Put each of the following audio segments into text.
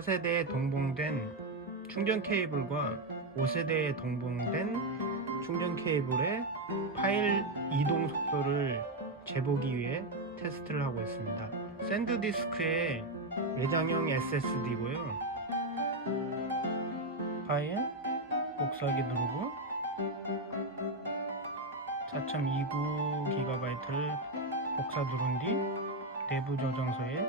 4세대에 동봉된 충전 케이블과 5세대에 동봉된 충전 케이블의 파일 이동 속도를 재보기 위해 테스트를 하고 있습니다. 샌드 디스크의 외장형 SSD고요. 파일 복사하기 누르고 4.29GB를 복사 누른 뒤 내부 저장소에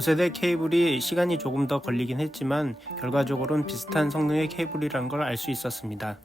오세대 케이블이 시간이 조금 더 걸리긴 했지만 결과적으로는 비슷한 성능의 케이블이라는 걸알 수 있었습니다.